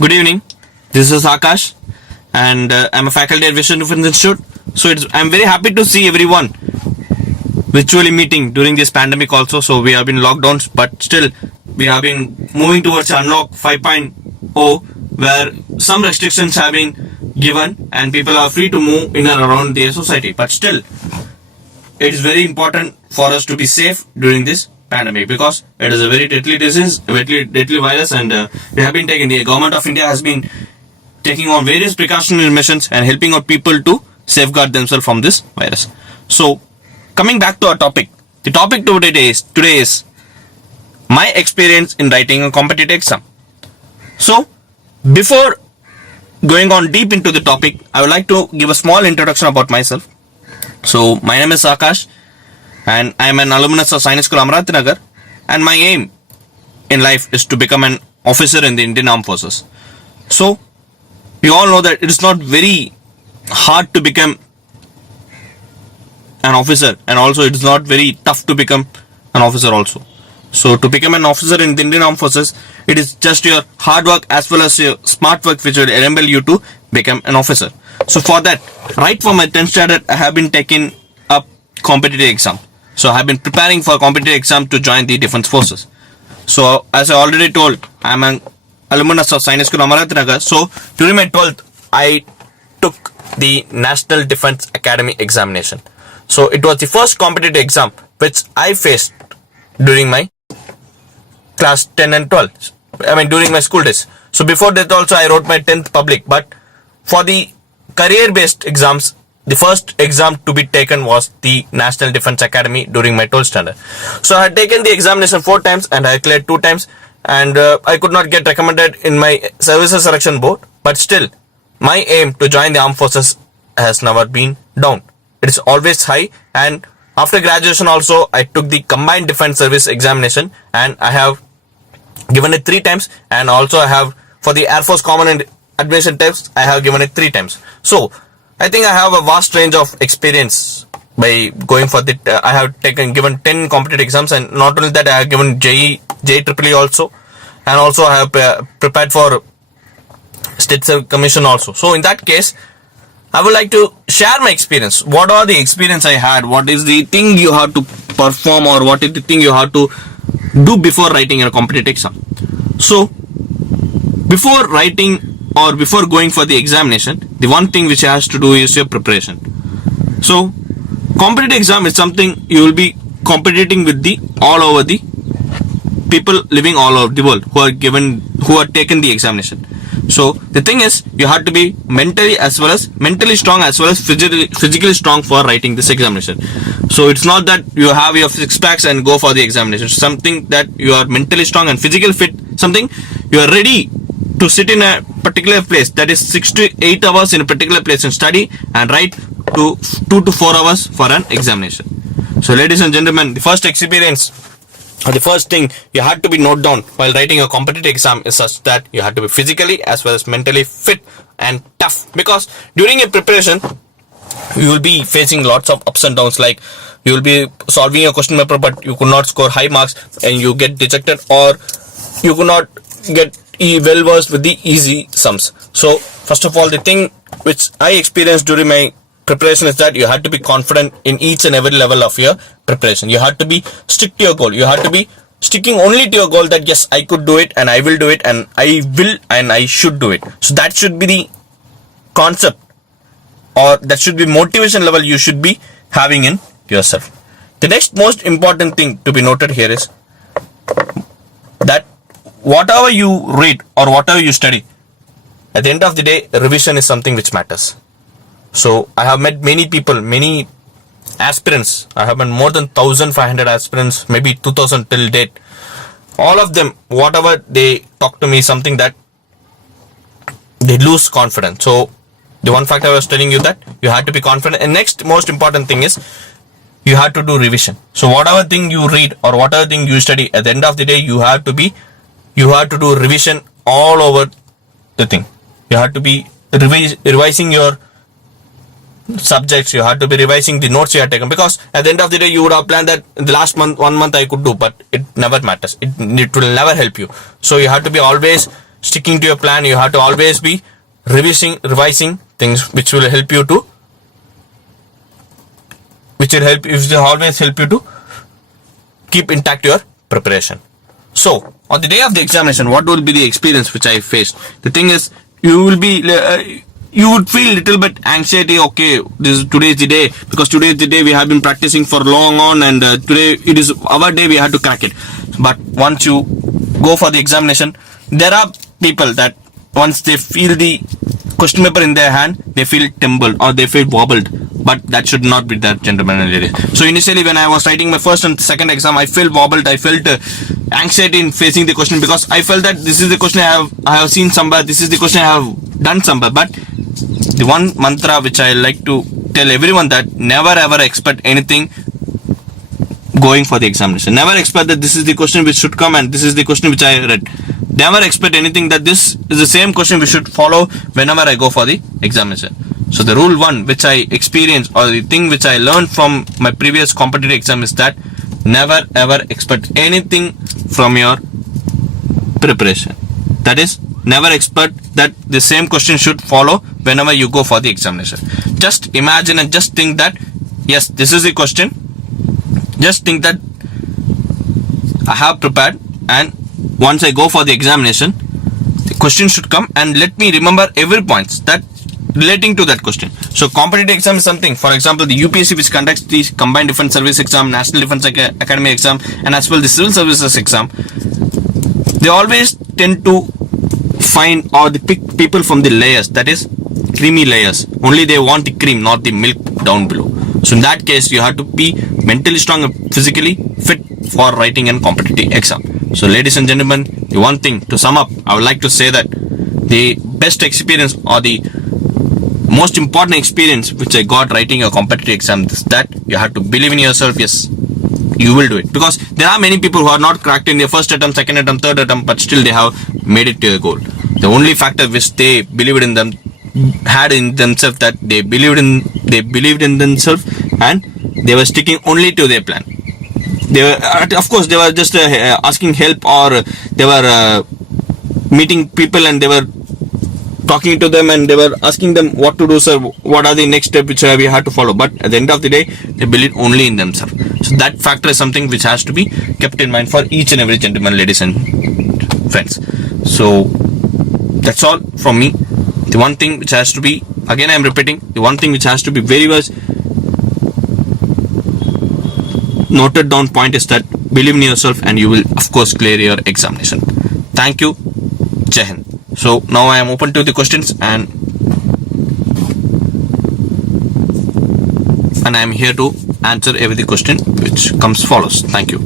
Good evening. This is Akash, and I'm a faculty at Vision Defense Institute. So I'm very happy to see everyone virtually meeting during this pandemic also. So we have been locked down, but still we have been moving towards Unlock 5.0, where some restrictions have been given and people are free to move in and around their society. But still, it is very important for us to be safe during this pandemic because it is a very deadly disease, very deadly virus, and we have been taking. The government of India has been taking on various precautionary measures and helping out people to safeguard themselves from this virus. So, coming back to our topic, the topic today is my experience in writing a competitive exam. So, before going on deep into the topic, I would like to give a small introduction about myself. So, my name is Akash, and I am an alumnus of Science School Amravati Nagar, and my aim in life is to become an officer in the Indian Armed Forces. So, we all know that it is not very hard to become an officer, and also it is not very tough to become an officer also. So, to become an officer in the Indian Armed Forces, it is just your hard work as well as your smart work which will enable you to become an officer. So, for that, right from my 10th standard, I have been taking up competitive exam. So I have been preparing for competitive exam to join the defense forces. So as I already told, I am an alumnus of Science School Amravati Nagar. So during my 12th, I took the National Defense Academy examination. So it was the first competitive exam which I faced during my class 10 and 12. During my school days. So before that also I wrote my 10th public. But for the career-based exams, the first exam to be taken was the National Defense Academy during my 12th standard. So I had taken the examination 4 times and I cleared 2 times, and I could not get recommended in my services selection board. But still, my aim to join the armed forces has never been down. It is always high, and after graduation also I took the combined defense service examination and I have given it 3 times, and also I have for the Air Force Common and Admission test I have given it 3 times. So I think I have a vast range of experience by going for the. I have given 10 competitive exams, and not only that, I have given JEEE also, and also I have prepared for State Service Commission also. So in that case, I would like to share my experience. What are the experience I had? What is the thing you have to perform, or what is the thing you have to do before writing a competitive exam? So before writing or before going for the examination, the one thing which has to do is your preparation. So competitive exam is something you will be competing with the all over the people living all over the world who are taken the examination. So the thing is, you have to be mentally strong as well as physically strong for writing this examination. So it's not that you have your 6 packs and go for the examination. It's something that you are mentally strong and physically fit. Something you are ready to sit in a particular place, that is 6 to 8 hours in a particular place and study and write to 2 to 4 hours for an examination. So ladies and gentlemen, the first experience or the first thing you had to be note down while writing a competitive exam is such that you have to be physically as well as mentally fit and tough, because during your preparation you will be facing lots of ups and downs, like you will be solving a question paper but you could not score high marks and you get dejected, or you could not get well versed with the easy sums. So first of all, the thing which I experienced during my preparation is that you had to be confident in each and every level of your preparation. You had to be stick to your goal. You had to be sticking only to your goal, that yes, I could do it and I will do it and I will and I should do it. So that should be the concept, or that should be motivation level you should be having in yourself. The next most important thing to be noted here is that whatever you read or whatever you study, at the end of the day, revision is something which matters. So I have met many people, many aspirants. I have met more than 1,500 aspirants, maybe 2,000 till date. All of them, whatever they talk to me, something that they lose confidence. So the one fact I was telling you, that you have to be confident. And next most important thing is you have to do revision. So whatever thing you read or whatever thing you study, at the end of the day, you have to do revision all over the thing. You have to be revising your subjects, you have to be revising the notes you have taken, because at the end of the day you would have planned that in the last month, 1 month I could do, but it never matters. It will never help you. So you have to be always sticking to your plan. You have to always be revising things which will help you to, always help you to keep intact your preparation. So on the day of the examination, what will be the experience which I faced? The thing is, you would feel little bit anxiety. Okay, today is the day, because today is the day we have been practicing for long on, and today it is our day, we have to crack it. But once you go for the examination, there are people that once they feel the question paper in their hand, they feel trembled or they feel wobbled. But that should not be that, gentlemen and ladies. So initially when I was writing my first and second exam, I felt wobbled. I felt anxiety in facing the question, because I felt that this is the question I have seen somewhere, this is the question I have done somewhere. But the one mantra which I like to tell everyone, that never ever expect anything going for the examination. Never expect that this is the question which should come and this is the question which I read. Never expect anything that this is the same question we should follow whenever I go for the examination. So the rule one which I experienced, or the thing which I learned from my previous competitive exam, is that never ever expect anything from your preparation. That is, never expect that the same question should follow whenever you go for the examination. Just imagine and just think that, yes, this is the question. Just think that I have prepared, and once I go for the examination, the question should come, and let me remember every point that relating to that question. So competitive exam is something, for example, the UPSC which conducts the Combined Defence Service exam, National Defence Academy exam, and as well the Civil Services exam, they always tend to find or they pick people from the layers, that is creamy layers. Only they want the cream, not the milk down below. So in that case, you have to be mentally strong and physically fit for writing a competitive exam. So ladies and gentlemen, the one thing to sum up, I would like to say that the best experience or the most important experience which I got writing a competitive exam is that you have to believe in yourself. Yes, you will do it, because there are many people who are not cracked in their first attempt, second attempt, third attempt, but still they have made it to a goal. The only factor which they believed in them had in themselves, that they believed in themselves, and they were sticking only to their plan. They were, of course, they were just asking help, or they were meeting people and they were talking to them and they were asking them what to do, sir, what are the next steps which we have to follow. But at the end of the day, they believe only in themselves. So that factor is something which has to be kept in mind for each and every gentleman, ladies and friends. So that's all from me. The one thing which has to be, again I am repeating, the one thing which has to be very much noted down point is that believe in yourself and you will of course clear your examination. Thank you. Jai Hind. So now I am open to the questions, and I am here to answer every question which comes follows. Thank you.